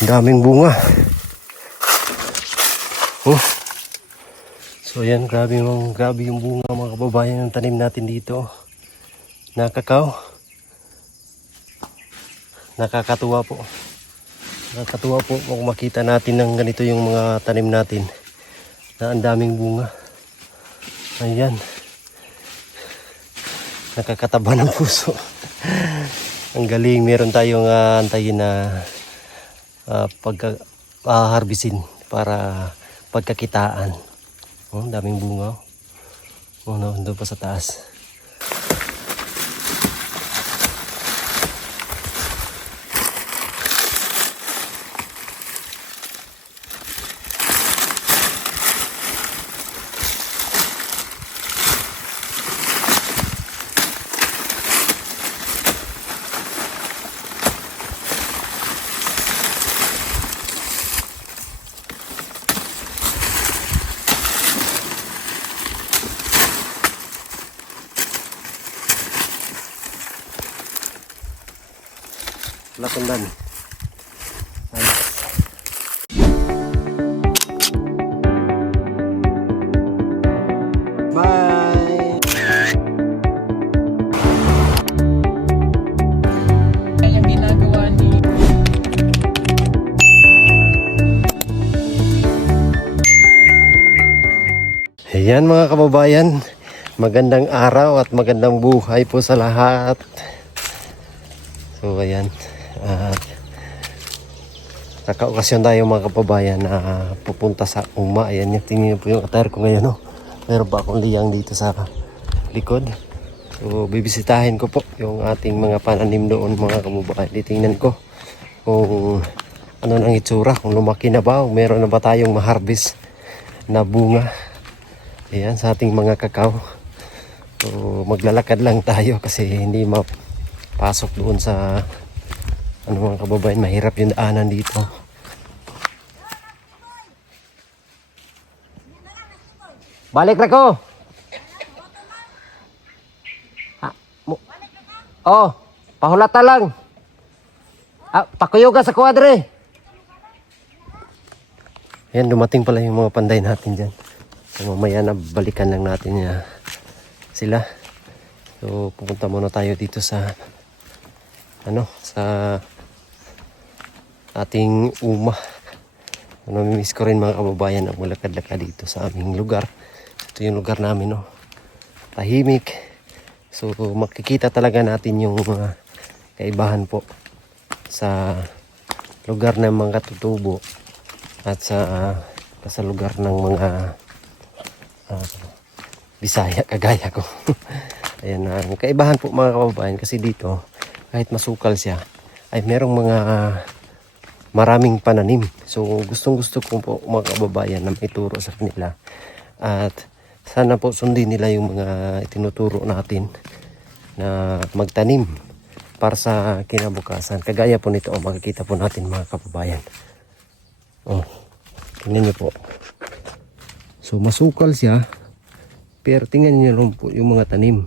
Ang daming bunga. So yan, grabe yung bunga mga kababayan ng tanim natin dito na kakao. Nakakatuwa po. Nakakatuwa po kung makita natin ng ganito yung mga tanim natin na ang daming bunga. Ayan. Nakakataba ng puso. Ang galing. Meron tayong antayin na harbisin para pagkakitaan. Oh, daming bunga. Oh, no, doon pa sa taas. Latundan. Bye. Yung ginagawa ni Ayan mga kababayan, magandang araw at magandang buhay po sa lahat. So ayan, at nakaokasyon tayo mga kababayan na pupunta sa Uma. Ayan yung tingin po yung attire ko ngayon, no? Meron pa akong liyang dito sa likod. So bibisitahin ko po yung ating mga pananim doon mga kababayan. Titingnan ko kung ano nang itsura, kung lumaki na ba o meron na ba tayong ma-harvest na bunga. Ayan sa ating mga kakao. So maglalakad lang tayo kasi hindi mapasok doon sa mga kababayan, mahirap yung daanan dito. Balik na ko. Oh, pahulata lang. Pakuyoga sa kwadre. Ayan, dumating pala yung mga panday natin dyan. So, mamaya na balikan lang natin sila. So pupunta muna tayo dito sa sa ating Uma. Namimiss ko rin mga kababayan ang malakad-lakad dito sa aming lugar. Ito yung lugar namin, no? Tahimik. So makikita talaga natin yung kaibahan po sa lugar ng mga tutubo at sa lugar ng mga Bisaya kagaya ko. Ayan, ang kaibahan po mga kababayan kasi dito kahit masukal siya ay merong mga maraming pananim. So gustong gusto ko po mga kababayan na ituro sa kanila at sana po sundin nila yung mga itinuturo natin na magtanim para sa kinabukasan. Kagaya po nito, makikita po natin mga kababayan. Oh, tingnan niyo po. So masukal siya, pero tingnan niyo lang po yung mga tanim.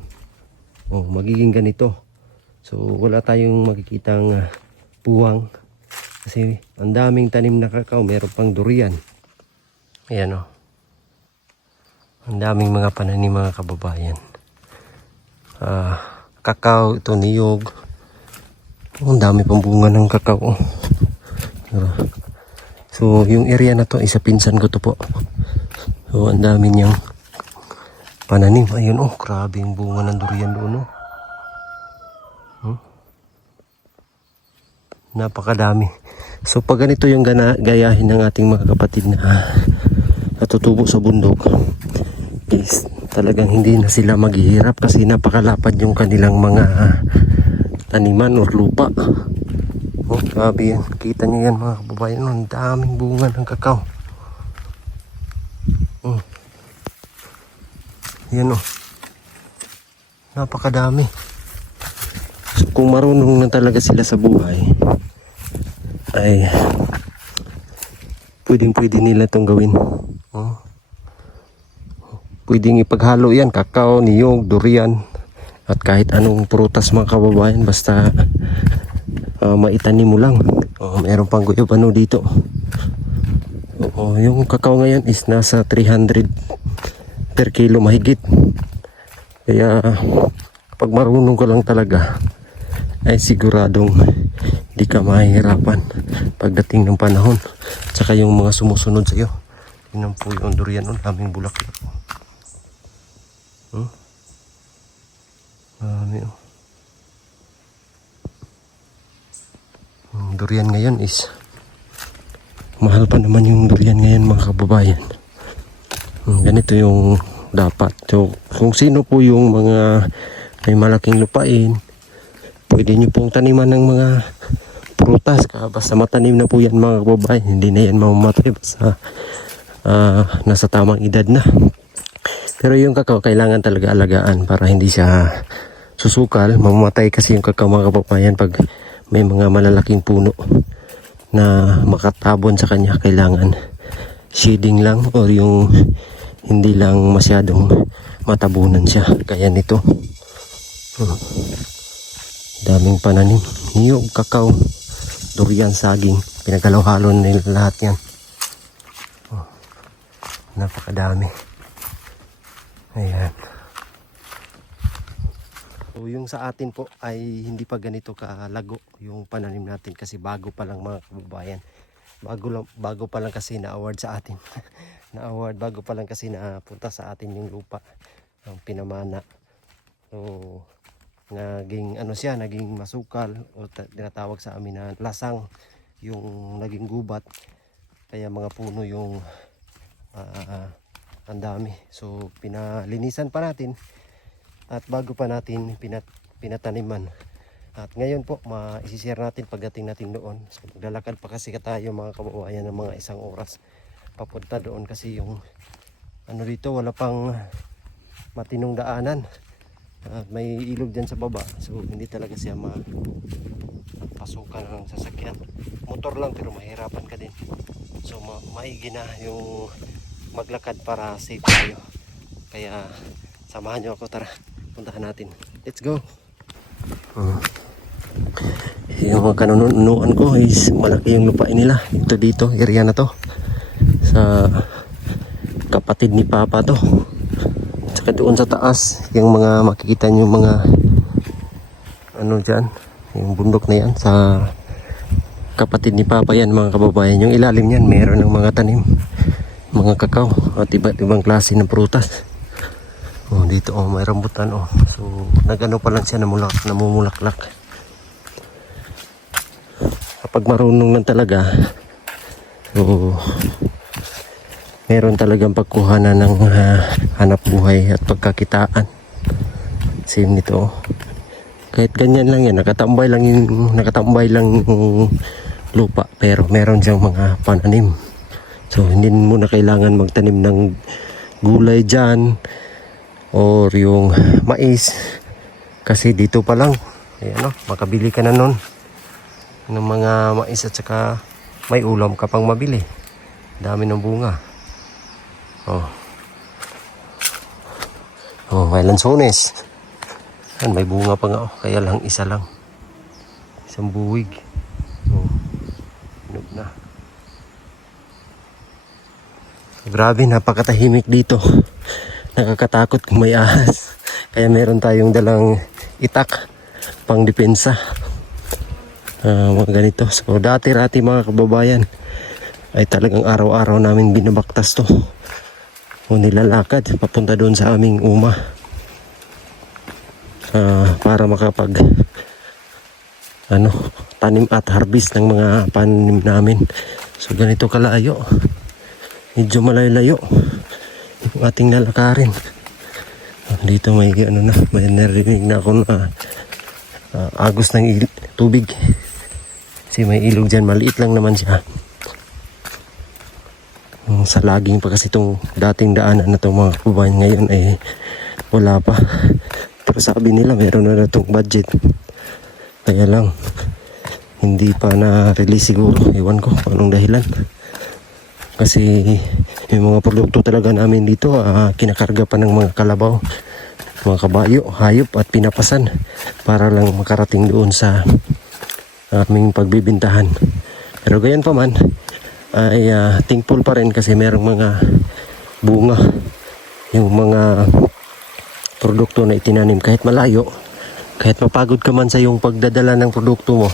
Oh, magiging ganito. So wala tayong makikitang puwang kasi ang daming tanim na kakao, meron pang durian. Ayan, oh. Ang daming mga pananim mga kababayan. Kakao, ito niyog. Ang dami pang bunga ng kakao. So yung area na to, isa pinsan ko to po. So ang dami niyang pananim. Ayun, oh, grabe yung bunga ng durian doon, oh. Napakadami. So pag ganito yung gayahin ng ating mga kapatid na natutubo sa bundok, is talagang hindi na sila maghihirap kasi napakalapad yung kanilang mga taniman or lupa. Oh, grabe yan. Kita nyo yan mga kababayan. Ang daming bunga ng kakao. Yan, oh. Napakadami. So kung marunong na talaga sila sa buhay, ay pwedeng nila itong gawin. Oh. Pwedeng ipaghalo yan, kakao, niyog, durian, at kahit anong prutas mga kababayan, basta maitanim mo lang. Oh, meron pang guyabano dito. Oo, yung kakao ngayon is nasa 300 per kilo mahigit. Kaya pag marunong ka lang talaga ay siguradong di ka mahihirapan pagdating ng panahon. Tsaka yung mga sumusunod sa iyo. Yun po yung durian, daming bulaklak. Dami, Yung durian ngayon is mahal pa naman yung durian ngayon mga kababayan. Ganito yung dapat. So, kung sino po yung mga may malaking lupain, pwede nyo pong taniman ng mga prutas. Basta matanim na po yan mga kababayan. Hindi na yan mamamatay basta nasa tamang edad na. Pero yung kakao kailangan talaga alagaan para hindi siya susukal. Mamamatay kasi yung kakao mga kababayan pag may mga malalaking puno na makatabon sa kanya. Kailangan shading lang or yung hindi lang masyadong matabunan siya. Kaya nito daming pananim, niyog, kakao, durian, saging, pinagalaw-halo nila lahat yan. Napakadami. Ayan. So yung sa atin po ay hindi pa ganito kalago yung pananim natin kasi bago pa lang mga kababayan. Bago pa lang kasi na-award sa atin. Na-award bago pa lang kasi napunta sa atin yung lupa ng pinamana. So naging naging masukal o tinatawag sa amin na lasang yung naging gubat. Kaya mga puno yung ang dami. So pinalinisan pa natin at bago pa natin pinataniman. At ngayon po maisishare natin pagdating natin doon. So maglalakad pa kasi tayo mga kababayan ng mga 1 oras papunta doon kasi yung dito wala pang matinong daanan. At may ilog dyan sa baba. So hindi talaga siya mapasukan ng sasakyan. Motor lang pero mahirapan ka din. So maigi na yung maglakad para safe tayo. Kaya samahan nyo ako, tara puntahan natin. Let's go. Yung mga kanunuan ko is malaki yung lupain nila. Ito dito, area na to. Sa kapatid ni Papa to. Tsaka doon sa taas, yung mga makikita nyo mga dyan, yung bundok na yan sa kapatid ni Papa yan mga kababayan. Yung ilalim yan meron ng mga tanim, mga kakao at iba't ibang klase ng prutas. Dito may rambutan so nagano pa lang siya namumulaklak. Kapag marunong lang talaga, so meron talagang pagkuhanan ng hanap buhay at pagkakitaan. Same nito. Kahit ganyan lang yan, nakatambay lang yung lupa, pero meron siyang mga pananim. So hindi mo na kailangan magtanim ng gulay dyan or yung mais kasi dito pa lang makabili ka na nun ng mga mais at saka may ulam ka pang mabili. Dami ng bunga. May lansones. May bunga pa nga kaya lang isa lang. Isang buwig. Hinog na. Grabe, napakatahimik dito. Nakakatakot kung may ahas. Kaya meron tayong dalang itak pang depensa. Mga ganito. So dati-rati mga kababayan ay talagang araw-araw namin binabaktas to. Nilalakad papunta doon sa aming uma. Para makapag tanim at harvest ng mga panim namin. So ganito kalayo. Medyo malayo yung ating lalakarin. Dito may may narinig na ako na agos ng tubig. Kasi may ilog dyan, maliit lang naman siya. Sa laging pa kasi itong dating daanan na itong mga kababayan ngayon ay wala pa. Pero sabi nila meron na itong budget. Kaya lang hindi pa na-release siguro. Iwan ko kung anong dahilan. Kasi yung mga produkto talaga namin dito kinakarga pa ng mga kalabaw, mga kabayo, hayop at pinapasan para lang makarating doon sa aming pagbibintahan. Pero gayon pa man, ay thankful pa rin kasi merong mga bunga. Yung mga produkto na itinanim kahit malayo, kahit mapagod ka man sa yung pagdadala ng produkto mo,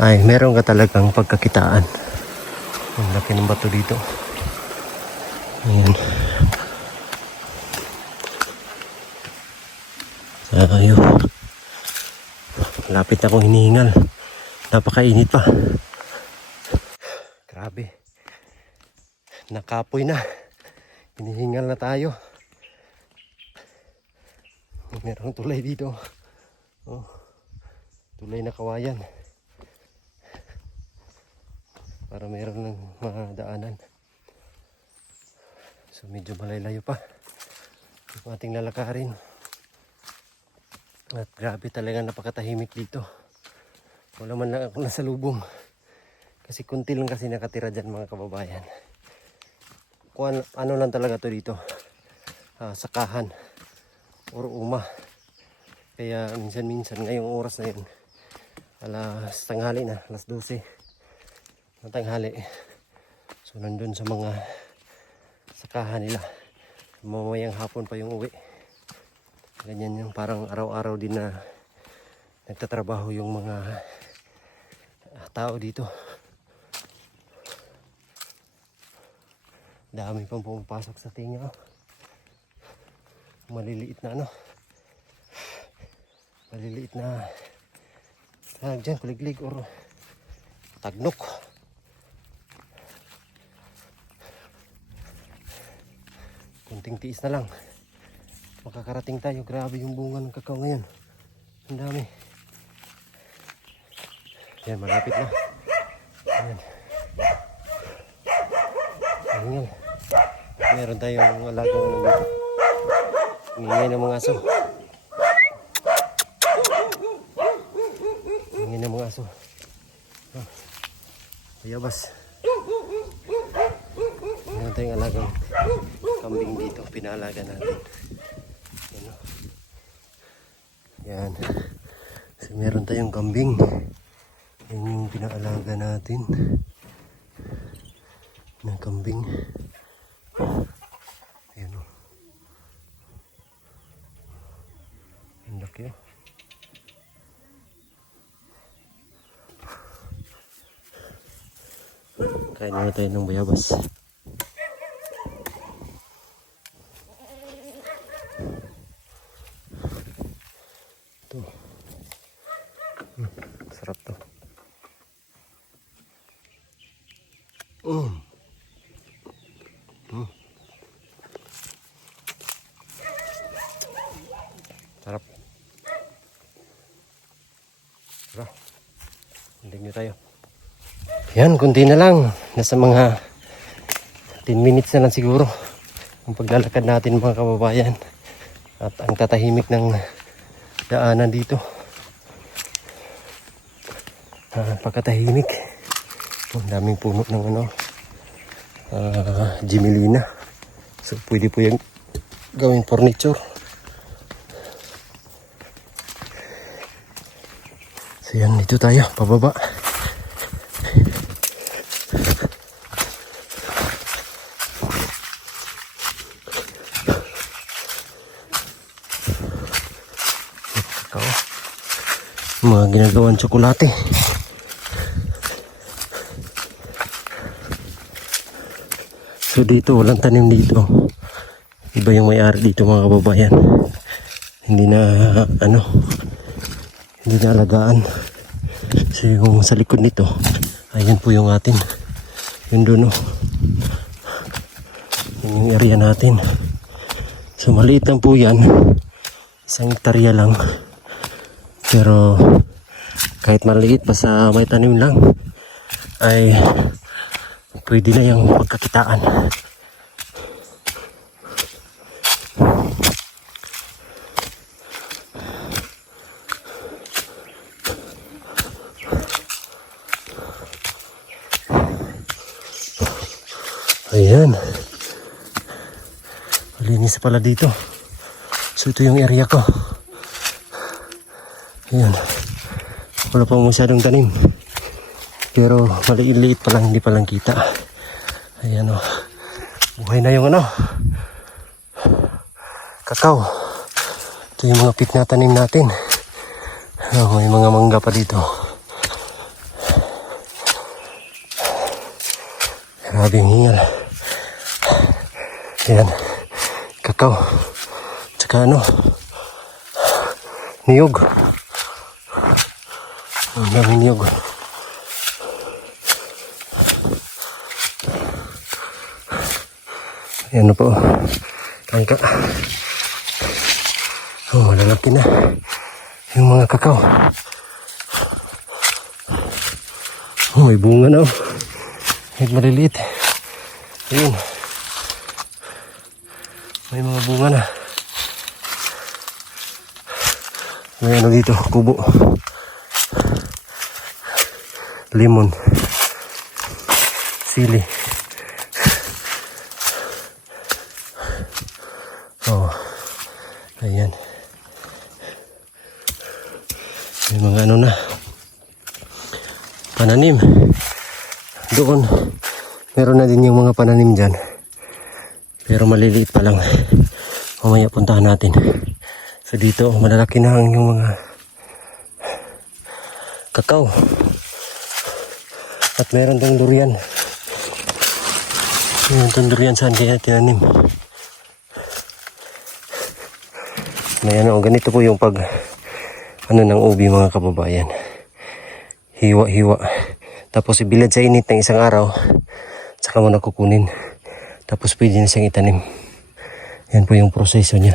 ay meron ka talagang pagkakitaan. Ang laki ng bato dito. Ayan. Ayun. Lapit na akong hinihingal. Napakainit pa. Grabe. Nakapoy na. Hinihingal na tayo. Merong tulay dito. Oh. Tulay na kawayan. Para meron ng mga daanan. So medyo malaylayo pa yung ating lalakarin. At grabe talaga, napakatahimik dito. Wala man lang ako nasalubong. Kasi kunti lang kasi nakatira dyan mga kababayan. Kung ano lang talaga to dito. Sakahan. Or uma. Kaya minsan-minsan ngayong oras na yun. Alas tanghali na. Alas 12. Ng tanghali. So nandun sa mga sakahan nila. Mamayang hapon pa yung uwi. Ganyan yung parang araw-araw din na nagtatrabaho yung mga tao dito. Dami pang pumapasok sa tinga. Maliliit na ano. Maliliit na tawag dyan, kuliglig or tagnok. Kunting tiis na lang. Makakarating tayo. Grabe yung bunga ng kakao ngayon. Ang dami. Yan, malapit na. Yan. Ayan. Meron tayong alagang ano dito. Ingay ng mga aso. Ingay ng mga aso. Bayabas. Meron tayong alagang kambing dito. Pinaalaga natin. Ano? Yan. Kasi meron tayong kambing. Yan yung pinaalaga natin. Ng kambing. Ayan o. Ang laki o. Kain na tayo ng bayabas. Ito. Sarap to. Sarap. Tara. Hindi nyo tayo. Yan, kunti na lang. Nasa mga 10 minutes na lang siguro ang paglalakad natin mga kababayan. At ang tatahimik ng daanan dito. Pagkatahimik. Ang daming puno ng ano, Jimelina. So pwede po yung gawing furniture. So yan, dito tayo, pababa. Mga ginagawang tsokolate. So dito, walang tanim dito. Iba yung may-ari dito mga kababayan. Hindi na ano, hindi na alagaan. So yung sa likod nito, ayan po yung atin. Yun doon o. Yun yung area natin. So maliit lang po yan. 1 hektarya lang. Pero kahit maliit, basta may tanim lang, ay pwede na yung pagkakitaan. Ayan. Malinis pala dito. So ito yung area ko. Ayan. Wala pang masyadong tanim. Pero maliit pa lang, hindi pa lang kita. Ayan o. Buhay na yung ano. Kakao. Ito yung mga pit na tanim natin. Oh, may mga mangga pa dito. Grabe yung hingal. Ayan. Kakao. Tsaka ano. Niyog. Ang daming niyog. Ayan na po. Tangka. Oh, malalaki na. Yung mga kakao. Oh, may bunga na oh. Kahit maliliit. Ayun. May mga bunga na. May ano dito, kubo. Lemon. Sili. Oh. Ayan. May mga ano na. Pananim. Doon. Meron na din yung mga pananim dyan. Pero maliliit pa lang. Mamaya puntahan natin. So dito, malalaki na ang yung mga kakao. At meron tong durian. Meron tong durian saan kaya tinanim. May ano, ganito po yung pag ano ng ubi mga kababayan. Hiwa-hiwa. Tapos ibilad sa init ng isang araw. Saka mo na kukunin. Tapos pwede na siyang itanim. Yan po yung proseso niya.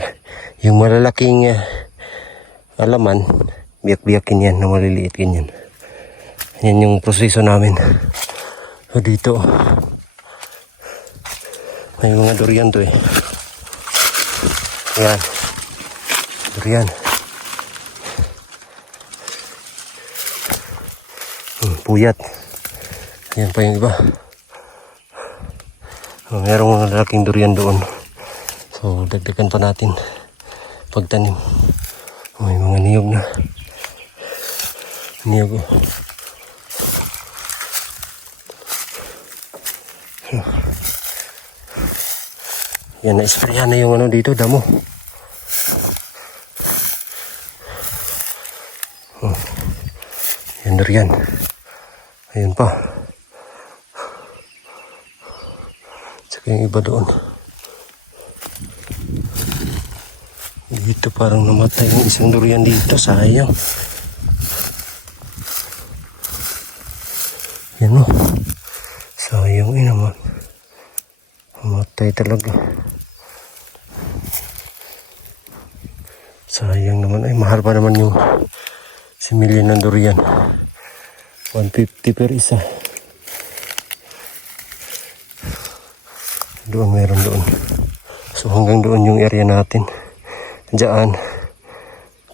Yung malalaking alaman, biyak-biyakin yan na maliliit ganyan. Yan yung proseso namin. So dito, may mga durian to eh. Yan. Durian. Puyat. Yan pa yung iba. So, merong mga lalaking durian doon. So, dagdagan pa natin pagtanim. May mga niyog na. Niyog. Yan, na-sprayan na yung ano dito, damo. Yan durian. Ayun pa. Tsaka yung iba doon. Dito parang namatay yung isang durian dito. Sayang. Yan o. Sayang eh naman. Namatay talaga. Sayang naman. Ay, mahal pa naman yung similya ng durian. 150 per isa. Doon meron doon. So hanggang doon yung area natin. Diyan.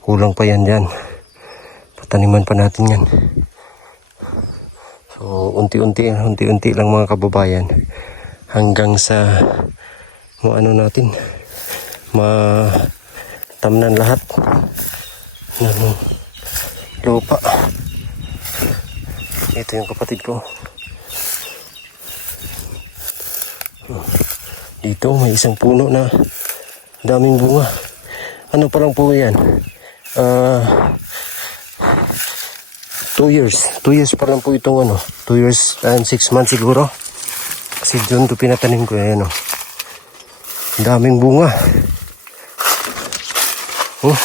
Kulang pa yan dyan. Pataniman pa natin yan. So unti-unti lang mga kababayan. Hanggang sa ano natin. Matamnan lahat ng lupa. Ito yung kapatid ko. Dito may isang puno na daming bunga. Ano pa lang po yan? 2 years. 2 years pa lang po itong ano. 2 years and 6 months siguro. Kasi doon ito pinatanim ko. Ayan o. Daming bunga. Oh.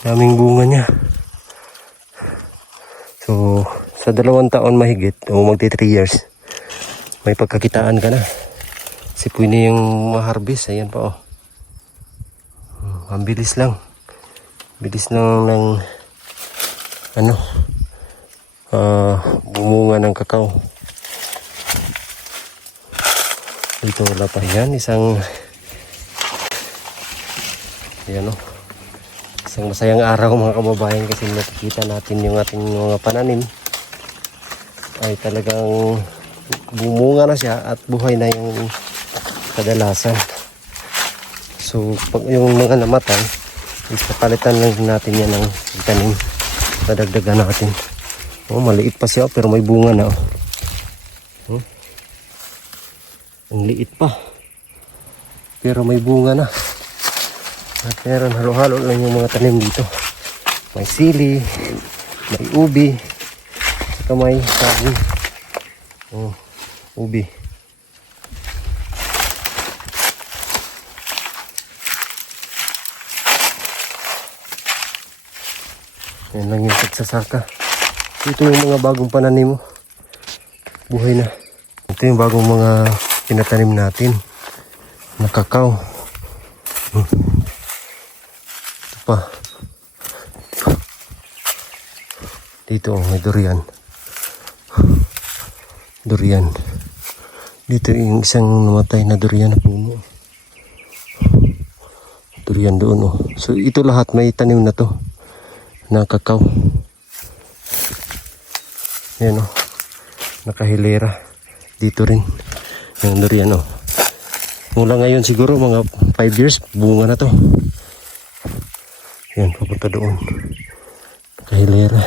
Daming bunga niya. So, sa 2 taon mahigit, o magti 3 years, may pagkakitaan ka na. Kasi pwede yung ma-harvest. Ayan pa oh. Ang bilis lang. Bilis lang ng ano, bumunga ng kakao. Dito wala pa yan. Isang ayan oh. Isang masayang araw mga kababayan kasi nakikita natin yung ating mga pananim ay talagang bumunga na siya at buhay na yung kadalasan. So pag yung mga namatay is papalitan lang natin yan ng tanim, padagdagan natin Oh, maliit pa siya pero may bunga na. Oh. Ang liit pa. Pero may bunga na. At meron halo-halo lang yung mga tanim dito. May sili, may ubi, saka may saging. Oh, ubi. Yan lang yung pagsasaka. Ito yung mga bagong pananim mo. Buhay na. Ito yung bagong mga pinatanim natin. Na kakao. Ito pa. Dito may durian. Durian. Dito yung isang namatay na durian na puno. Durian doon oh. So ito lahat may tanim na to. Na kakao. Yan o. Nakahilera. Dito rin. Yung durian o. Mula ngayon siguro mga 5 years bunga na to. Yan papunta doon. Nakahilera.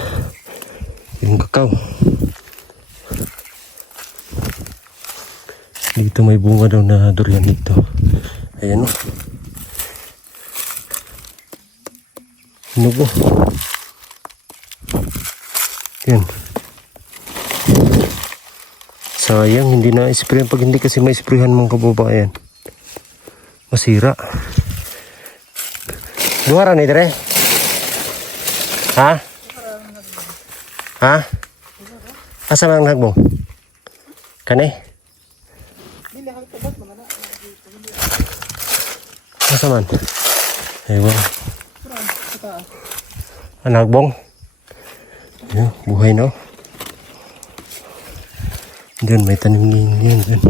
Yung kakao. Dito may bunga daw na durian dito. Ayan o. Hinog o. Yan. Sayang hindi na spray pag hindi kasi may sprayhan mong kababayan. Masira. Duwara ni dire. Ha? Ha? Asa man nagbo? Kani? Asa man? Ayun. Nagbong. Yan, buhay na. Diyan may tanim ngayon dyan.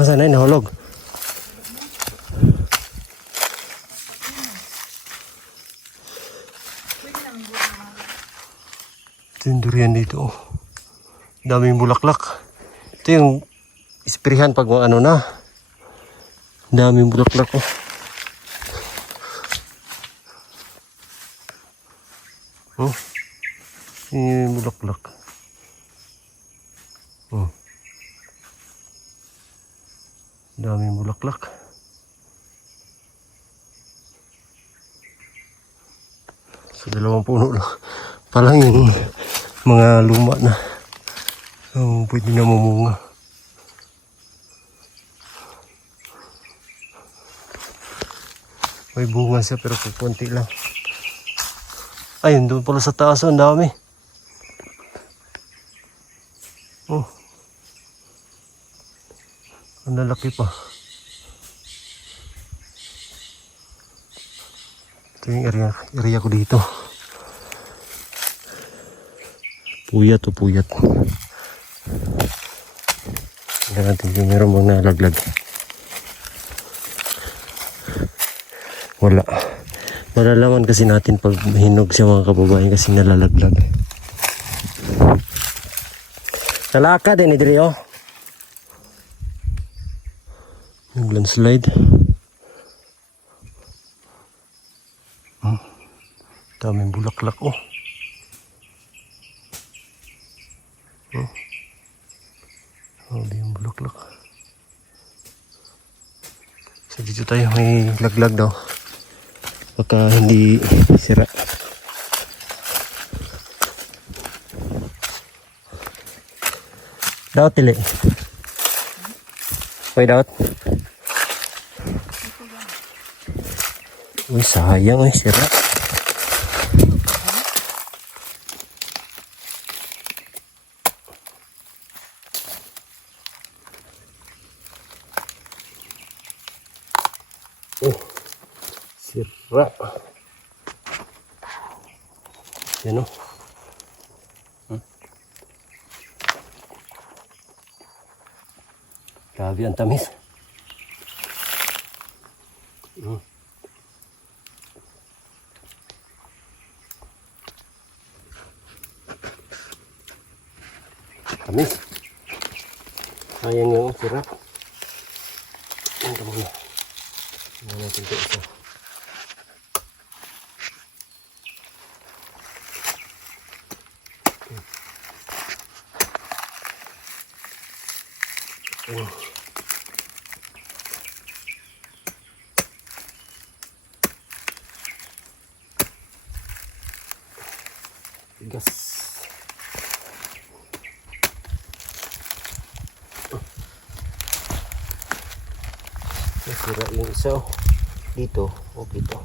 Asa na yun, nahulog? Ito yung durian dito. Daming bulaklak. Ito yung isprihan pag ano na. Daming bulaklak oh. Oh, ini bulaklak. Oh, daming bulaklak. So 2 puno lang. Palang yung mga luma na. Oh, pwede na mamunga. May bunga siya pero konti lang. Ayun, doon pala sa taas, ang dami. Oh. Ang lalaki pa. Ito yung area ko dito. Puyat o puyat. Tingnan natin kung meron bang nalaglag. Wala. Malalaman kasi natin pag hinog siya mga kababayan kasi nalalaglag. Nalaka din idri oh. Yung landslide. Daming bulaklak oh. Oh, di yung bulaklak. So dito tayo may laglag daw. Baka hindi sira. Daot tili. Uy, daot. Uy, sayang eh, sira. Sira. Yan o. Grabe ang tamis. Tamis. Sayang yung sira. Ang tamis na. Tingnan natin ito isa. Yun. Tigas. Nasira yung isa oh. Dito, okay to.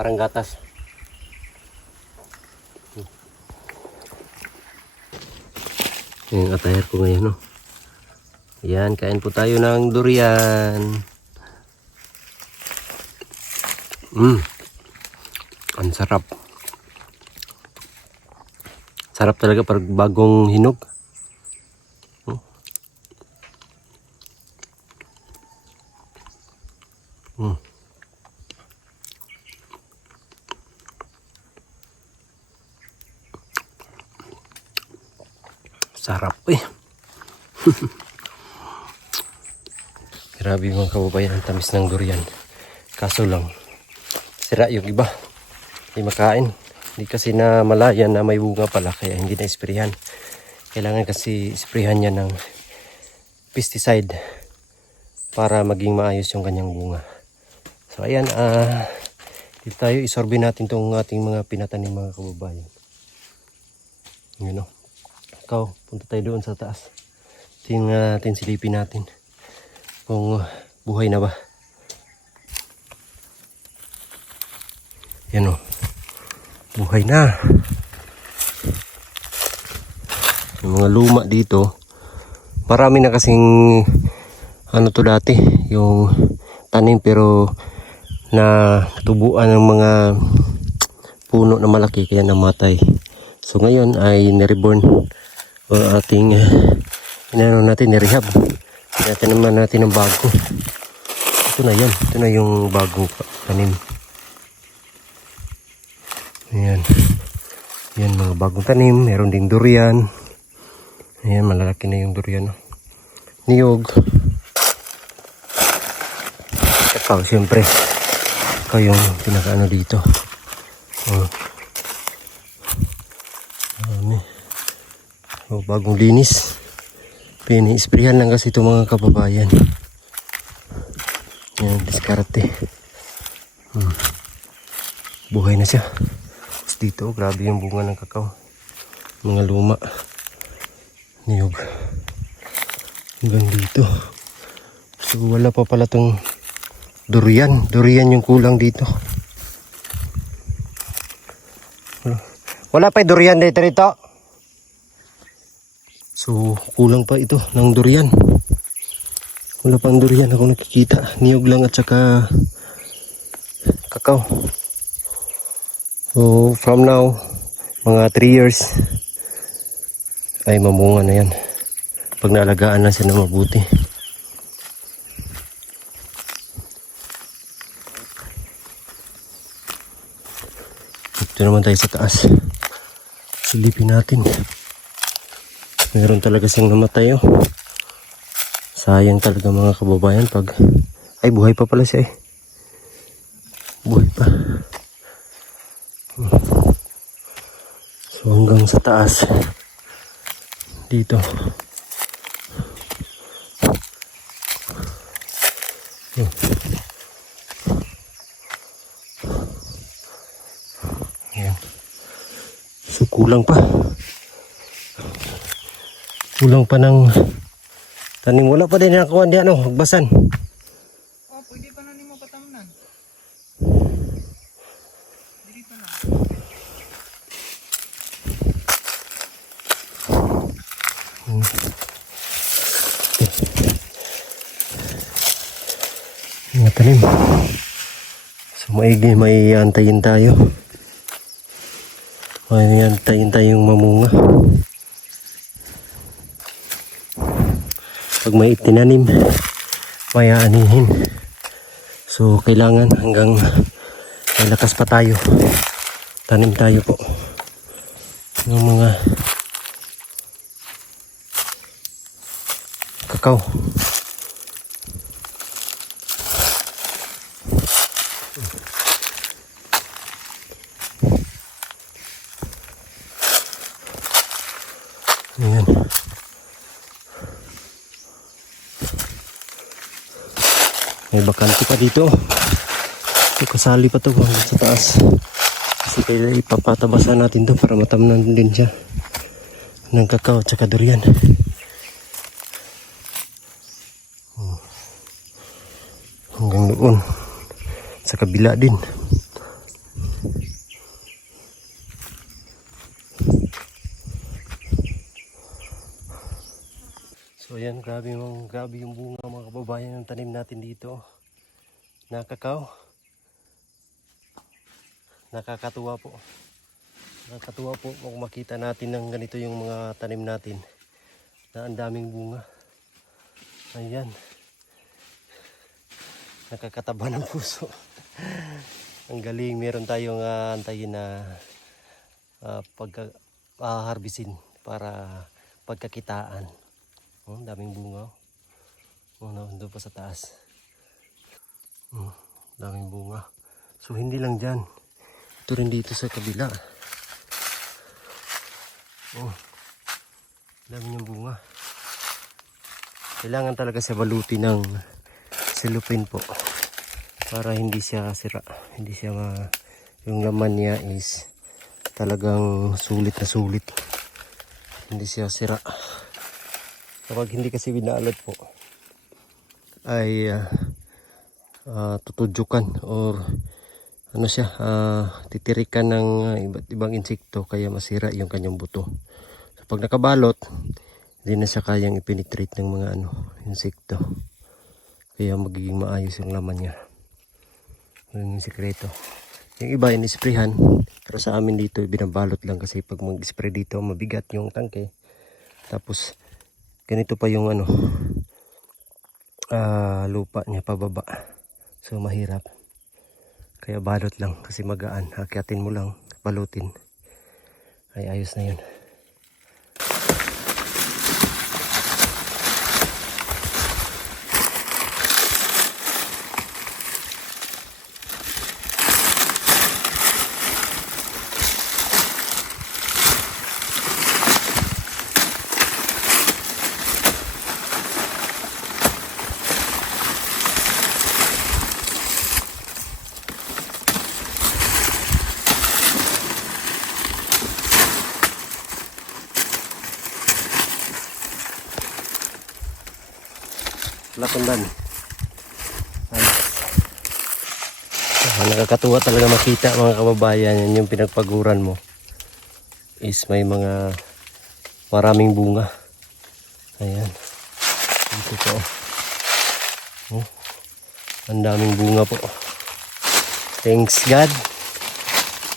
Parang gatas. Yung attire ko ngayon, no? Yan, kain po tayo ng durian. Ang sarap. Sarap talaga pag bagong hinog. Sarap eh. Grabe mga kababayan, ang tamis ng durian. Kaso lang, sira yung iba. Hindi makain. Hindi kasi na malayan na may bunga pala, kaya hindi na isprehan. Kailangan kasi isprehan niya ng pesticide para maging maayos yung kanyang bunga. So ayan, dito tayo isorbe natin itong ating mga pinatanim mga kababayan. Yun o. Ikaw, punta tayo doon sa taas. Tingnan natin, silipin natin kung buhay na ba. Yan o. Buhay na. Yung mga luma dito, marami na kasing ano to dati, yung tanim pero na tubuan ng mga puno na malaki kaya namatay. So ngayon ay nireborn o ating inano natin, nirehab. Tinatanim natin ng bago. Ito na yan. Ito na yung bagong tanim. Ayan. Ayan mga bagong tanim. Meron ding durian. Ayan, malalaki na yung durian. Niyog. Ikaw, siyempre. Ikaw yung pinakaano dito. Bagong linis. Pini-sprayan lang kasi itong mga kababayan. Yan, diskarte. Buhay na siya. Tapos dito, grabe yung bunga ng kakao. Mga luma. Niyog. Hanggang dito. So wala pa pala itong durian. Durian yung kulang dito. Wala pa yung durian dito rito. So kulang pa ito ng durian. Wala pang durian ako nakikita. Niyog lang at saka kakao. So from now, mga 3 years ay mamunga na yan. Pag naalagaan na siya na mabuti. Ito naman tayo sa taas. Silipin natin. Meron talaga siyang namatay oh. Sayang talaga mga kababayan pag... Ay, buhay pa pala siya eh. Buhay pa. So hanggang sa taas. Dito. Ayan. So kulang pa. Kulang pa ng tanim. Wala pa din nakakuha di ano, magbasan. Oh, pwede pa na nimo patamnan. Dili pa na. Mga tanim. So maigi, may antayin tayo. May antayin tayong mamunga. Pag may tinanim, may aanihin. So kailangan hanggang may lakas pa tayo, tanim tayo po ng mga kakao. Ayan. May bakante pa dito. Ito, kasali pa to hanggang sa taas. Kasi kaya ipapatabasan natin to para matamnan din siya ng kakao at saka durian. Hanggang doon sa kabila din. So ayan, grabe yung bunga mga kababayan ng tanim natin dito na kakao. Nakakatuwa po kung makita natin ng ganito yung mga tanim natin na ang daming bunga. Ayan, nakakataba ng puso. Ang galing, meron tayong antayin na harbisin para pagkakitaan. Daming bunga. Doon pa sa taas. Daming bunga. So hindi lang dyan. Ito rin dito sa kabila. Dami niyang bunga. Kailangan talaga siya baluti ng cellophane po. Para hindi siya sira. Hindi siya yung laman niya is talagang sulit na sulit. Hindi siya sira. Kapag hindi kasi binalot po ay tutudyukan or ano siya, titirikan ng iba't ibang insekto kaya masira yung kanyang buto. So, pag nakabalot, hindi na siya kayang ipenetrate ng mga insekto. Kaya magiging maayos yung laman niya. Yun yung sikreto. Yung iba in-sprayhan, pero sa amin dito binabalot lang kasi pag mag-spray dito mabigat yung tangke. Tapos ganito pa yung lupa niya pababa. So mahirap. Kaya balot lang kasi magaan. Akyatin mo lang, balutin. Ay ayos na yun. Latundan. Nakakatuwa talaga makita mga kababayan, yan yung pinagpaguran mo is may mga maraming bunga. Ayan dito po. Ang daming bunga po. Thanks God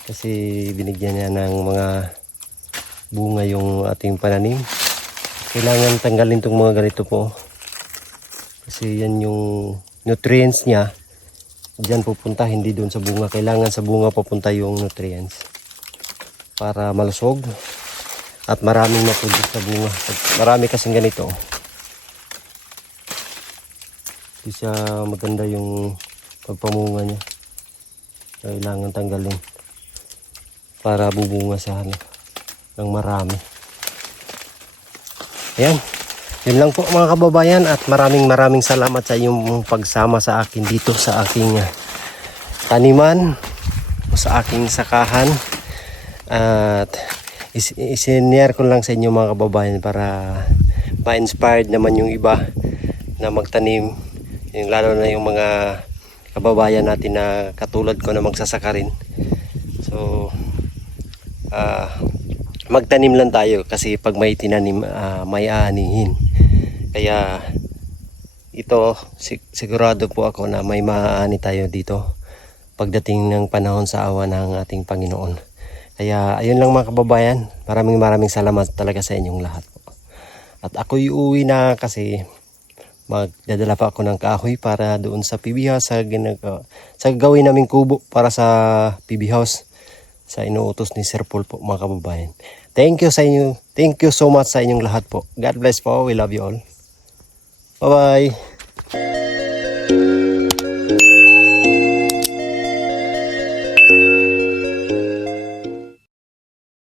kasi binigyan niya ng mga bunga yung ating pananim. Kailangan tanggalin tong mga ganito po kasi yan yung nutrients niya diyan pupunta, hindi doon sa bunga. Kailangan sa bunga pupunta yung nutrients para malusog at maraming maproduce sa bunga. Marami kasing ganito, hindi siya maganda yung pagpamunga niya. Kailangan tanggalin para bubunga siya ng marami. Ayan, yun lang po mga kababayan at maraming salamat sa inyong pagsama sa akin dito sa aking taniman o sa aking sakahan. At isinare ko lang sa inyo mga kababayan para ma-inspired naman yung iba na magtanim, yung lalo na yung mga kababayan natin na katulad ko na magsasaka rin. So magtanim lang tayo kasi pag may tinanim may aanihin. Kaya ito sigurado po ako na may maaani tayo dito pagdating ng panahon sa awa ng ating Panginoon. Kaya ayun lang mga kababayan, maraming salamat talaga sa inyong lahat po. At ako'y uuwi na kasi magdadala pa ako ng kahoy para doon sa PB House sa gawin naming kubo para sa PB House sa inuutos ni Sir Paul po mga kababayan. Thank you sa inyo. Thank you so much sa inyong lahat po. God bless po. We love you all. Bye-bye.